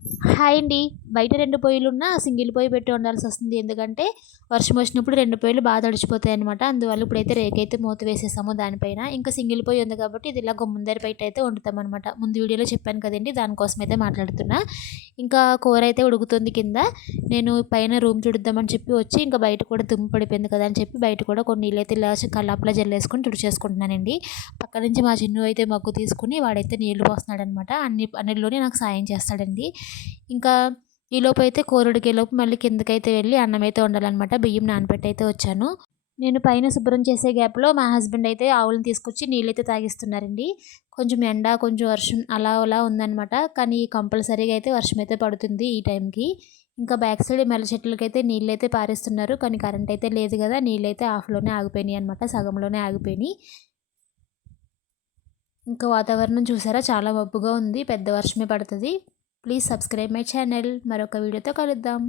Hi అండి. బయట రెండు పొయ్యిలున్నా సింగిల్ పొయ్యి పెట్టి ఉండాల్సి వస్తుంది. ఎందుకంటే వర్షం వచ్చినప్పుడు రెండు పొయ్యిలు బాగా తడిచిపోతాయి అనమాట అందువల్ల ఇప్పుడైతే రేకైతే మూత వేసేసాము దానిపైన. ఇంకా సింగిల్ పొయ్యి ఉంది కాబట్టి ఇది ఇలా గుమ్మందరి బయట అయితే వండుతాం అనమాట ముందు వీడియోలో చెప్పాను కదండి దానికోసం అయితే మాట్లాడుతున్నా. ఇంకా కూర అయితే ఉడుకుతుంది కింద. నేను పైన రూమ్ తుడుద్దామని చెప్పి వచ్చి ఇంకా బయట కూడా దుమ్ము పడిపోయింది కదా అని చెప్పి బయట కూడా కొన్ని నీళ్ళైతే ఇలా కల్లాపలా జల్లేసుకొని తుడిచేసుకుంటున్నానండి. పక్క నుంచి మా చిన్ను అయితే మగ్గు తీసుకుని వాడైతే నీళ్ళు పోస్తున్నాడు అనమాట అన్ని అన్నిలోనే నాకు సాయం చేస్తాడండి. ఇంకా ఈలోపు అయితే కూర లోపు మళ్ళీ కిందకైతే వెళ్ళి అన్నం అయితే ఉండాలన్నమాట బియ్యం నానబెట్టి అయితే వచ్చాను. నేను పైన శుభ్రం చేసే గ్యాప్లో మా హస్బెండ్ అయితే ఆవులను తీసుకొచ్చి నీళ్ళైతే తాగిస్తున్నారండి. కొంచెం ఎండ కొంచెం వర్షం అలా అలా ఉందన్నమాట. కానీ కంపల్సరీగా అయితే వర్షం అయితే పడుతుంది ఈ టైంకి. ఇంకా బ్యాక్ సైడ్ మెల్ల చెట్లకి అయితే నీళ్ళు అయితే పారేస్తున్నారు. కానీ కరెంట్ అయితే లేదు కదా నీళ్ళు అయితే ఆఫ్లోనే ఆగిపోయినాయి అనమాట సగంలోనే ఆగిపోయినాయి. ఇంకా వాతావరణం చూసారా చాలా మబ్బుగా ఉంది పెద్ద వర్షమే పడుతుంది. Please subscribe my channel. మరొక వీడియోతో కలుద్దాం.